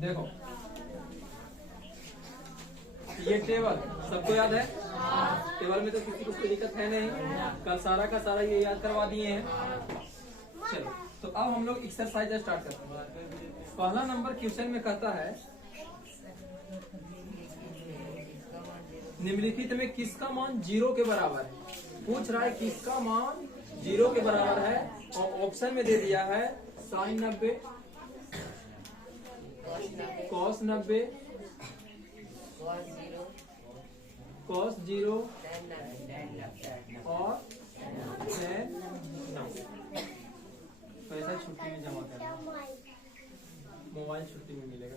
देखो ये टेबल सबको याद है? टेबल में तो किसी को कोई दिक्कत है नहीं, कल सारा का सारा ये याद करवा दिए हैं। चलो तो अब हम लोग एक्सरसाइज स्टार्ट करते हैं। पहला नंबर क्वेश्चन में कहता है निम्नलिखित में किसका मान 0 के बराबर है। पूछ रहा है किसका मान 0 के बराबर है, और ऑप्शन में दे दिया है sin 90, cos 90, cos 0 और tan 90। पैसा छुट्टी में जमा करना, मोबाइल छुट्टी में मिलेगा।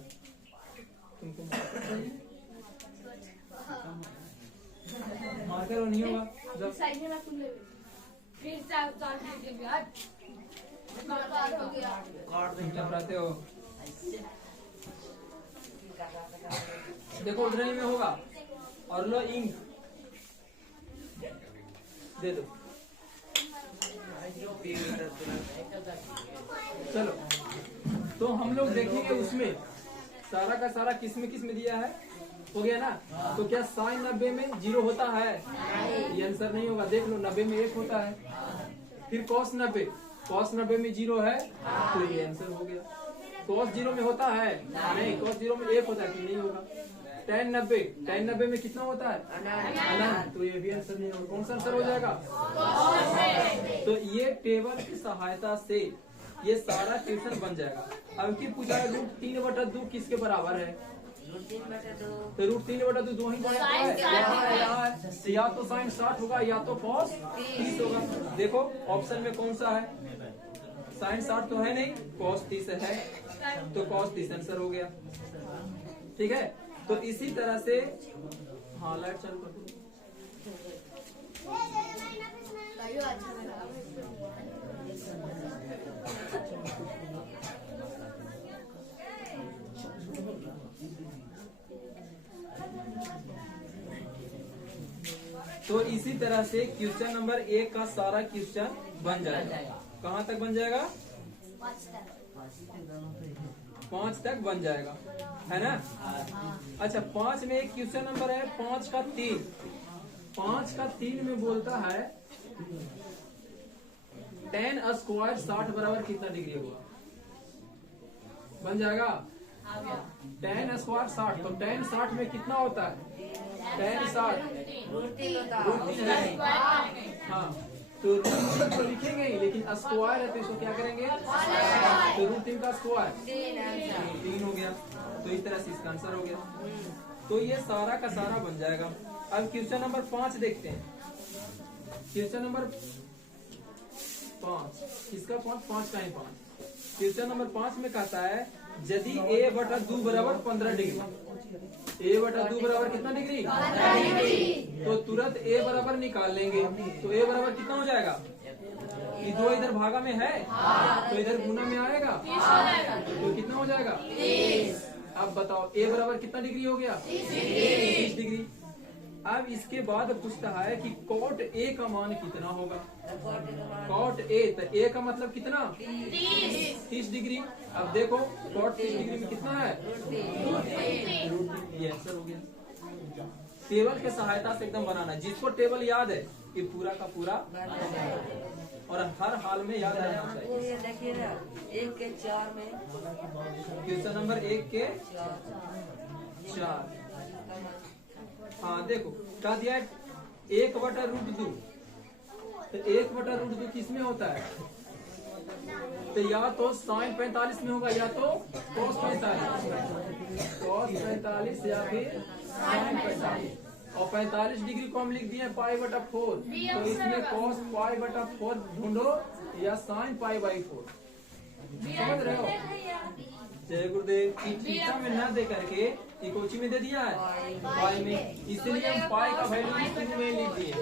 तुमको मार्कर नहीं होगा जब टपराते हो। देखो उधर में होगा और लो इंक दे दो। चलो तो हम लोग देखेंगे उसमें सारा का सारा किस में दिया है, हो गया ना। तो क्या sin 90 में 0 होता है? ये आंसर नहीं होगा। देख लो 90 में 1 होता है। फिर cos 90 में 0 है, तो ये आंसर हो गया। cos 0 में होता है नहीं, cos 0 में 1 होता है कि नहीं होगा। tan 90 में कितना होता है? अनंत, तो ये भी आंसर नहीं होगा। कौन सा आंसर हो जाएगा? तो ये टेबल की सहायता से ये सारा क्वेश्चन बन जाएगा। अब की पूछा है √3/2 किसके बराबर है? तो √3/2 दो ही है, या तो sin 60 होगा या तो cos 30 होगा। देखो ऑप्शन में कौन सा है? sin 60 तो है नहीं, cos 30 है, तो cos 30 आंसर हो गया। ठीक है, तो इसी तरह से हाँ लाइट चालू कर दो। तो इसी तरह से क्वेश्चन नंबर 1 का सारा क्वेश्चन बन जाएगा। कहाँ तक बन जाएगा? 5 तक बन जाएगा, है ना। अच्छा 5 में एक क्वेश्चन नंबर है 5 का 3। 5 का 3 में बोलता है tan स्क्वायर 60 बराबर कितना डिग्री होगा? बन जाएगा tan स्क्वायर 60। तो tan 60 में कितना होता है? tan 60 हाँ, तो √3 तो लिखेंगे ही, लेकिन स्क्वायर है तो इसको क्या करेंगे? तो √3 का स्क्वायर 3 हो गया। तो इस तरह से इसका आंसर हो गया। तो ये सारा का सारा बन जाएगा। अब क्वेश्चन नंबर 5 देखते हैं। क्वेश्चन नंबर 5 किसका? 5 का ही 5। क्वेश्चन नंबर 5 में कहता है यदि a/2 बराबर 15 डिग्री, a/2 बराबर कितना डिग्री? तो तुरंत a बराबर निकाल लेंगे। तो a बराबर कितना हो जाएगा? ये 2 इधर भागा में है, तो इधर गुना में आएगा, तो कितना हो जाएगा? 30। अब बताओ a बराबर कितना डिग्री हो गया? 30 डिग्री। अब इसके बाद पूछता है कि cot a का मान कितना होगा? cot a, तो a का मतलब कितना? 30 डिग्री। अब देखो cot 30 डिग्री में कितना है? ये आंसर हो गया। टेबल के सहायता से एकदम बनाना। जिसको टेबल याद है ये पूरा का पूरा और हर हाल में याद रहना चाहिए। देखिए ना 1 के 4 में क्वेश्चन नंबर 1 के 4। हाँ देखो क्या दिया है? 1/√2। तो 1/√2 किस में होता है? तो या तो sin 45 में होगा या तो cos 45 या फिर sin 45। और 45 डिग्री को हम लिख दिए π/4। तो इसमें cos π/4 ढूंढो या sin π/4। समझ रहे हो? जय गुरुदेव। थीटा में न दे करके इकोची में दे दिया है पाई में, इसलिए हम पाई का वैल्यू इस में लिख दिए।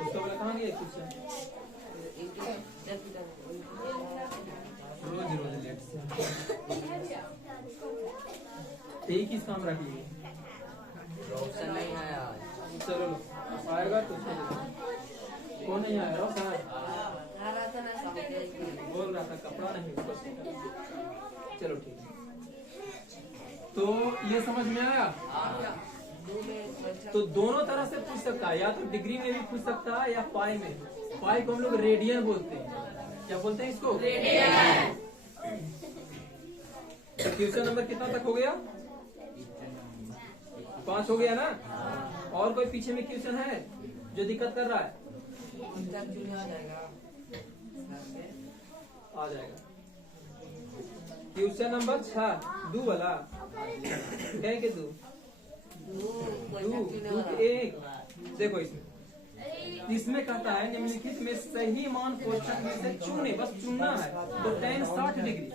उसका बोला कहाँ गया क्वेश्चन? रोज लेट से यही किस काम रख लिए? ऑप्शन नहीं आया। चलो आएगा तो कौन नहीं आया? सर बोल रहा था कपड़ा नहीं उसको। चलो ठीक है, तो ये समझ में आया। तो दोनों तरह से पूछ सकता है, या तो डिग्री में भी पूछ सकता है या पाई में। पाई को हम लोग रेडियन बोलते हैं। क्या बोलते हैं इसको? रेडियन। क्वेश्चन नंबर कितना तक हो गया? 5 हो गया ना। और कोई पीछे में क्वेश्चन है जो दिक्कत कर रहा है? आ जाएगा। क्वेश्चन नंबर 6 दो वाला कहेंगे दो एक। देखो इसमें कहता है निम्नलिखित में सही मान कोष्ठक में से चुने, बस चुनना है। तो tan 60 डिग्री,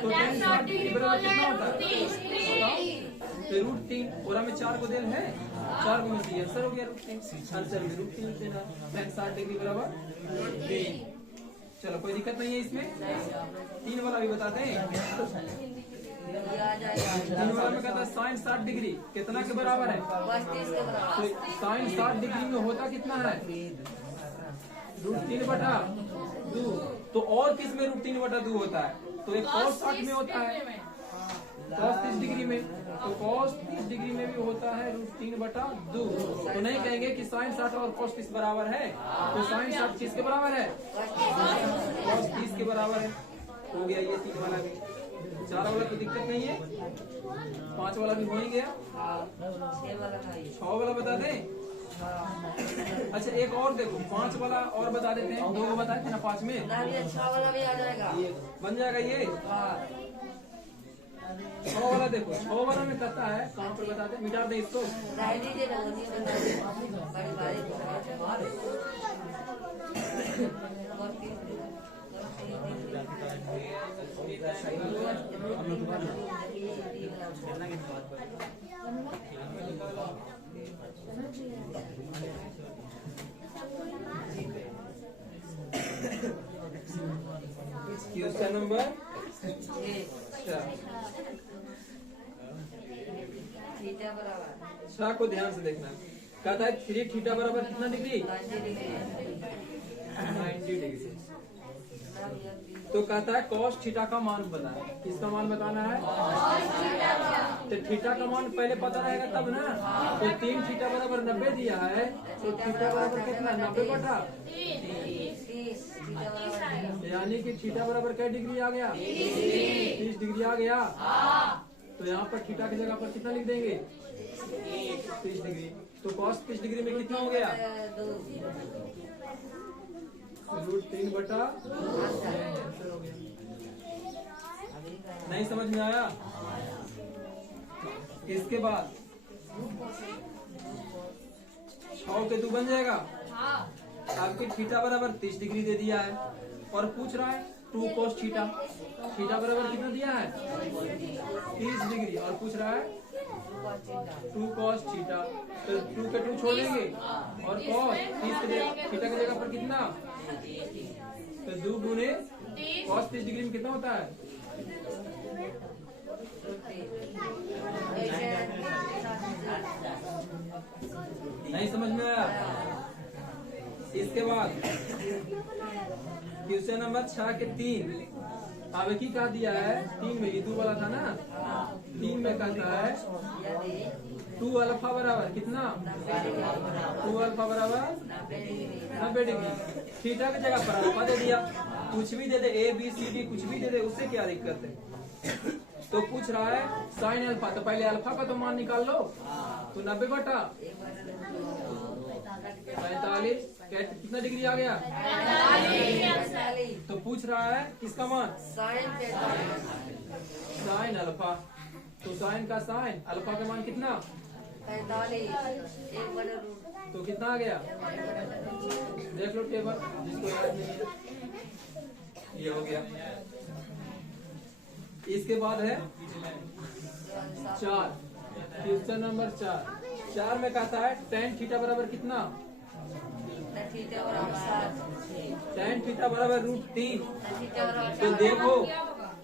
तो tan 60 डिग्री बराबर कितना होता है? तो √3 और हमें 4 को देल है, 4 को में से आंसर हो गया √3। आंसर में √3 देना। tan 60 डिग्री बराबर 3। चलो कोई दिक्कत नहीं है इसमें। 3 वाला भी बताते हैं। 3 वाला में कहता है sin 60 डिग्री कितना के बराबर है? तो sin 60 डिग्री में होता कितना है? √3/2। तो और किस में √3/2 होता है? तो एक cos 60 में होता है, cos 30 डिग्री में। तो cos 30 डिग्री में भी होता है √3/2। तो नहीं कहेंगे कि sin 60 और cos 30 बराबर है। तो sin 60 किसके बराबर है? cos 30 के बराबर है। हो गया ये 3 वाला भी। 4 वाला तो दिक्कत नहीं है। 5 वाला भी हो ही गया। 6 वाला बता दें। अच्छा एक और देखो, 5 वाला और बता देते हैं। 2 को बताए थे ना 5 में। 6 वाला भी आ जाएगा, बन जाएगा ये। 6 वाला देखो, 6 वाला में कहता है, कहाँ पर बताते हैं? मिटा दे इसको। क्वेश्चन नंबर 6 को ध्यान से देखना। कहता है 3 थीटा बराबर कितना डिग्री? 90 डिग्री। तो कहता है cos थीटा का मान बताए। किसका मान बताना है? तो थीटा का मान पहले पता रहेगा तब ना। तो 3 थीटा बराबर 90 दिया है, तो थीटा बराबर कितना? 90/30। यानी कि थीटा बराबर क्या डिग्री आ गया? 30 डिग्री आ गया। तो यहाँ पर थीटा की जगह पर कितना लिख देंगे? 30 डिग्री। तो cos 30 डिग्री में कितना हो गया? √3/2। नहीं समझ में आया? इसके बाद 6 के 2 बन जाएगा। आपकी थीटा बराबर 30 डिग्री दे दिया है और पूछ रहा है 2 cos थीटा। थीटा बराबर कितना दिया है? 30 डिग्री। और पूछ रहा है 2 cos थीटा। तो 2 के 2 छोड़ देंगे और cos 30 के थीटा की जगह पर कितना? तो 2 गुने cos 30 डिग्री में कितना होता है? नहीं समझ में आया? इसके बाद क्वेश्चन नंबर 6 के 3 अब की कहा दिया है? 3 में ये 2 वाला था ना। 3 में कहता है 2 अल्फा बराबर कितना? 2 अल्फा बराबर 90 डिग्री। थीटा की जगह पर अल्फा दे दिया। कुछ भी दे दे, A B C D कुछ भी दे दे, उससे क्या दिक्कत है? तो पूछ रहा है sin अल्फा। तो पहले अल्फा का तो मान निकाल लो। तो 90/45 कितना डिग्री आ गया? तो पूछ रहा है किसका मान? sin alpha. तो sin का sin अल्फा का मान कितना? 45। तो कितना आ गया? देख लो टेबल, जिसको याद नहीं है। ये हो गया। इसके बाद है 4, क्वेश्चन नंबर 4 में कहता है tan थीटा बराबर कितना? tan थीटा बराबर √3। तो देखो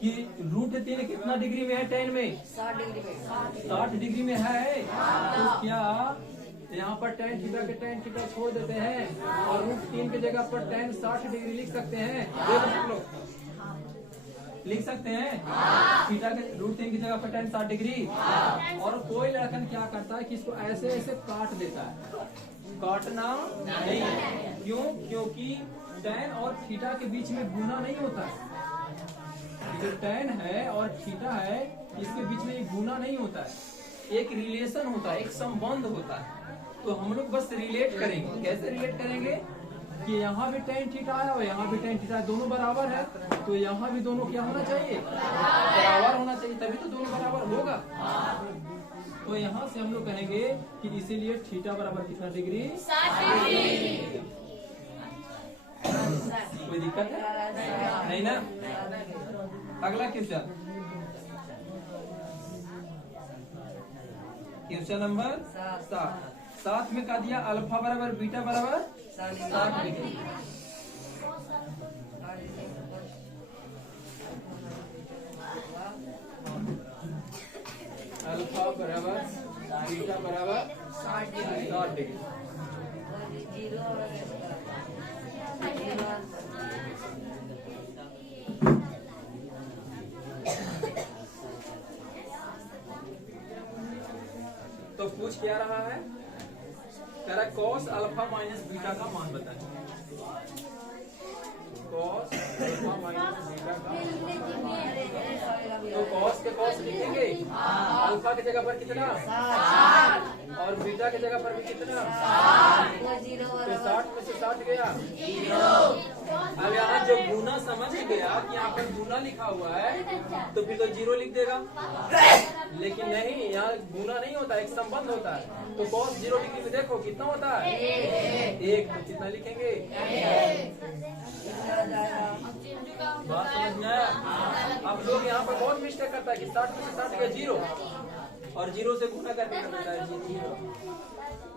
कि √3 कितना डिग्री में है? tan में 60 डिग्री में है। तो क्या यहाँ पर tan थीटा के tan थीटा छोड़ देते हैं और √3 की जगह पर tan 60 डिग्री लिख सकते हैं? देखो लिख सकते हैं थीटा के √3 की जगह पर tan 60 डिग्री। और कोई लड़कन क्या करता है कि इसको ऐसे ऐसे काट देता है, काटना नहीं है। क्यों? क्योंकि tan और थीटा के बीच में गुना नहीं होता है। जो tan है और थीटा है इसके बीच में गुना नहीं होता है, एक रिलेशन होता है, एक संबंध होता है। तो हम लोग बस रिलेट करेंगे। कैसे रिलेट करेंगे कि यहाँ भी tan थीटा है और यहाँ भी tan थीटा है, दोनों बराबर है, तो यहाँ भी दोनों क्या होना चाहिए? बराबर होना चाहिए, तभी तो दोनों बराबर होगा। तो यहाँ से हम लोग कहेंगे कि इसीलिए थीटा बराबर कितना डिग्री? 60 डिग्री। कोई दिक्कत है? नहीं ना? अगला क्वेश्चन, क्वेश्चन नंबर 7 में कहा दिया अल्फा बराबर बीटा बराबर 60 डिग्री। अल्फा बराबर बीटा बराबर 60 डिग्री। तो पूछ क्या रहा है? कह रहा कॉस अल्फा माइनस बीटा का मान बताएं। कॉस अल्फा माइनस बीटा का, तो कॉस के कॉस लिखेंगे, अल्फा की जगह पर कितना? 60 और बीटा की जगह पर भी कितना? 60 में से 60 गया 0। अब यहाँ जो गुना समझ गया कि यहाँ पर गुना लिखा हुआ है तो फिर तो 0 लिख देगा, लेकिन नहीं, यहाँ गुना नहीं होता, एक संबंध होता है। तो cos 0 डिग्री में देखो कितना होता है? 1। तो कितना लिखेंगे? बात समझ में आया? अब लोग यहाँ पर बहुत मिस्टेक करता है कि 60 में से 60 गया 0 और 0 से गुना करके करता है 0।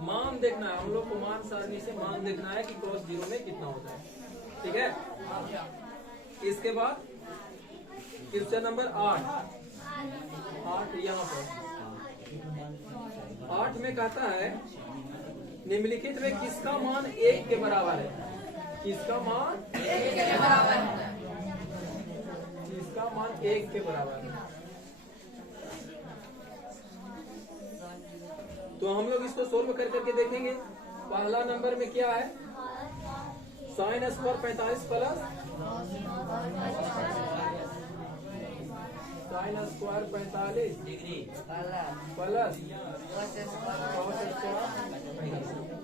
मान देखना है हम लोग को, मान सारणी से मान देखना है कि cos 0 में कितना होता है। ठीक है, इसके बाद क्वेश्चन नंबर 8 यहाँ पर 8 में कहता है निम्नलिखित में किसका मान 1 के बराबर है? किसका मान 1 के बराबर है? किसका मान 1 के बराबर है? तो हम लोग इसको सोल्व कर करके देखेंगे। पहला नंबर में क्या है? Sine square 45 plus sine square 45 degree plus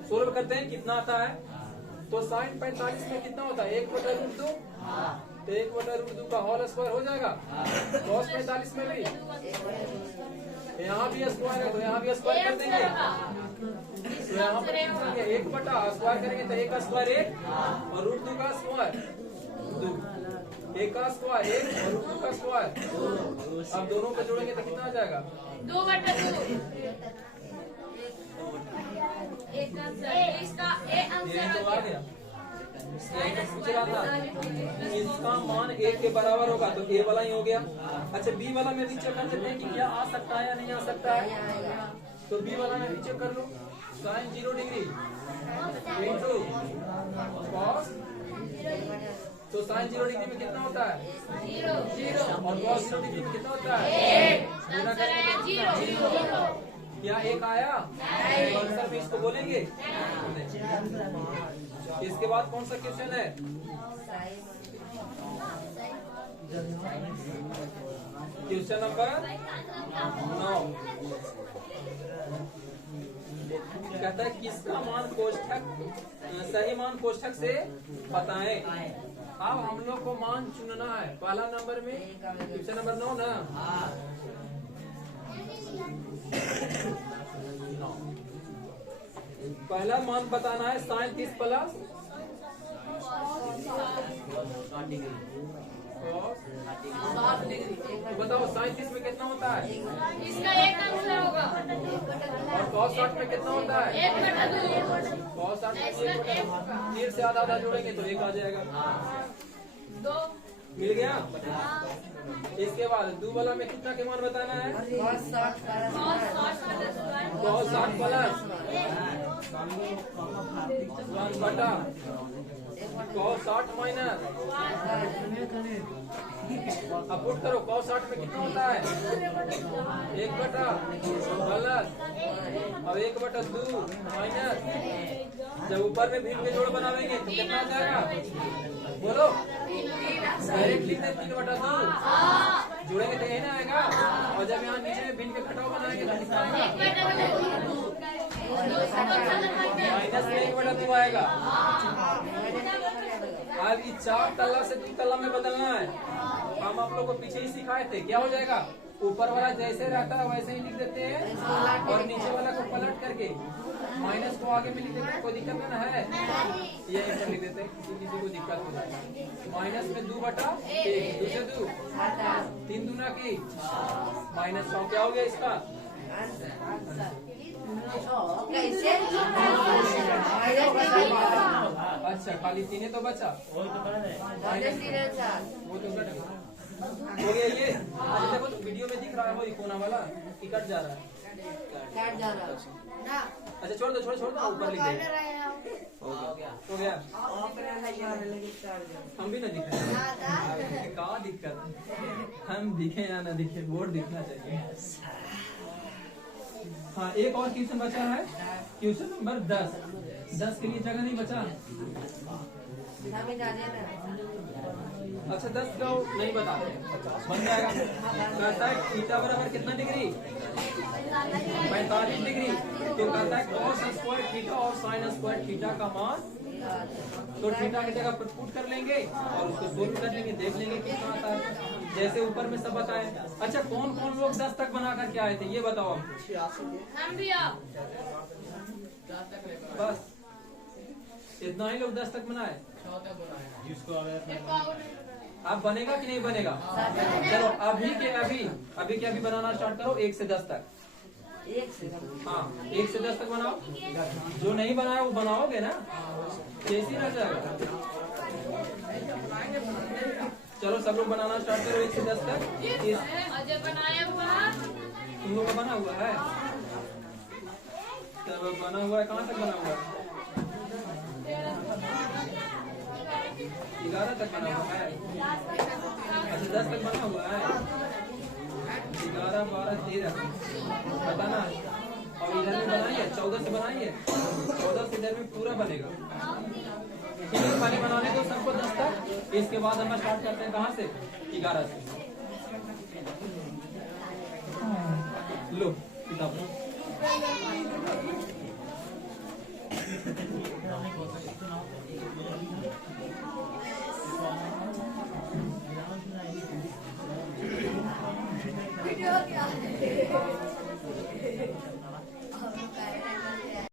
solve करते हैं कितना आता है? तो साइन 45 में कितना होता है? 1/√2। तो 1/√2 का होल स्क्वायर हो जाएगा। cos 45 में भी यहाँ भी स्क्वायर है तो यहाँ भी स्क्वायर कर देंगे। तो यहाँ पर 1 बटा स्क्वायर करेंगे तो 1 का स्क्वायर 1 और √2 का स्क्वायर 2। 1 का स्क्वायर 1 और √2 का स्क्वायर। अब दोनों को जोड़ेंगे तो कितना आ जाएगा? 2/2। ये तो आ गया। पूछ रहा था इसका मान 1 के बराबर होगा तो ए वाला ही हो गया। अच्छा, बी वाला में भी चेक कर लेते हैं कि क्या आ सकता है या नहीं आ सकता है। तो बी वाला में भी चेक कर लो। साइन 0 डिग्री इंटू कॉस, तो साइन 0 डिग्री में कितना होता है? 0 और कॉस 0 डिग्री में कितना होता है? 1। क्या 1 आया? आंसर में इसको बोलेंगे। इसके बाद कौन सा क्वेश्चन है? क्वेश्चन नंबर 9 कहता है किसका मान कोष्ठक सही मान कोष्ठक से बताएं। अब हम लोग को मान चुनना है। पहला नंबर में क्वेश्चन नंबर 9 ना, पहला मान बताना है साइन 30 प्लस तो बताओ साइन 30 में कितना होता है? इसका 1 आंसर होगा। और cos 60 में कितना होता है? 1/2। cos 60 में 3 से आधा जोड़ेंगे तो 1 आ जाएगा। 2 मिल गया। इसके बाद 2 वाला में कितना के मान बताना है? cos 60 cos 60 प्लस 1 बटा cos 60 माइनस, अब पुट करो cos 60 में कितना होता है 1/, प्लस अब 1/2 माइनस, जब ऊपर में भिन्न के जोड़ बनावेंगे तो कितना आ जाएगा बोलो, डायरेक्ट लिख दे 3/2, जोड़ेंगे तो यही ना आएगा, और जब यहाँ नीचे में भिन्न के घटाव बनाएंगे तो कितना आएगा माइनस में 1/2 आएगा। अब ये 4 तल्ला से 2 तल्ला में बदलना है, हम आप लोग को पीछे ही सिखाए थे, क्या हो जाएगा ऊपर वाला जैसे रहता है वैसे ही लिख देते हैं, और नीचे वाला को पलट करके माइनस को आगे में लिख देते हैं, कोई दिक्कत ना है, ये ऊपर लिख देते हैं, किसी को दिक्कत हो जाएगा। माइनस में 2/1, 2 से 2 3 दूना की -100, क्या हो गया इसका अच्छा खाली 3 तो बचा, वो तो कट गया हो गया ये। अच्छा देखो तो वीडियो में दिख रहा है वो कोना वाला कि कट जा रहा है, अच्छा छोड़ दो ऊपर लिख दे, हो गया हम भी ना दिखे, क्या दिक्कत, हम दिखे या ना दिखे बोर्ड दिखना चाहिए। हाँ एक और क्वेश्चन बचा है, क्वेश्चन नंबर 10 के लिए जगह नहीं बचा, अच्छा 10 का नहीं बता बन जाएगा, कहता है थीटा बराबर कितना डिग्री 45 डिग्री, तो कहता है cos स्क्वायर थीटा और sin स्क्वायर थीटा का मान, तो थीटा की जगह पुट कर लेंगे और उसको सोल्व कर लेंगे, देख लेंगे कितना आता है, जैसे ऊपर में सब बताए। अच्छा कौन कौन लोग 10 तक बना कर के आए थे ये बताओ हमको, हम भी आप बस इतना ही लोग 10 तक बनाए, अब बनेगा कि नहीं बनेगा, चलो अभी के अभी बनाना स्टार्ट करो 1 से 10 तक, हाँ 1 से 10 तक बनाओ, जो नहीं बनाया वो बनाओगे ना, कैसी रह जाएगा। चलो सब लोग बनाना स्टार्ट करो 1 से 10 तक, अजय बनाया हुआ, तुम लोग का बना हुआ है, तब बना हुआ है, कहाँ तक बना हुआ है 11 तक बना हुआ है, अच्छा 10 तक बना हुआ है, 11, 12, 13 बताना, और इधर में बनाइए 14 से बनाइए, 14 से इधर में पूरा बनेगा, ठीक है पहले बनाने दो सबको 10 तक, इसके बाद हम स्टार्ट करते हैं कहाँ से 11 से, लो किताब वीडियो क्या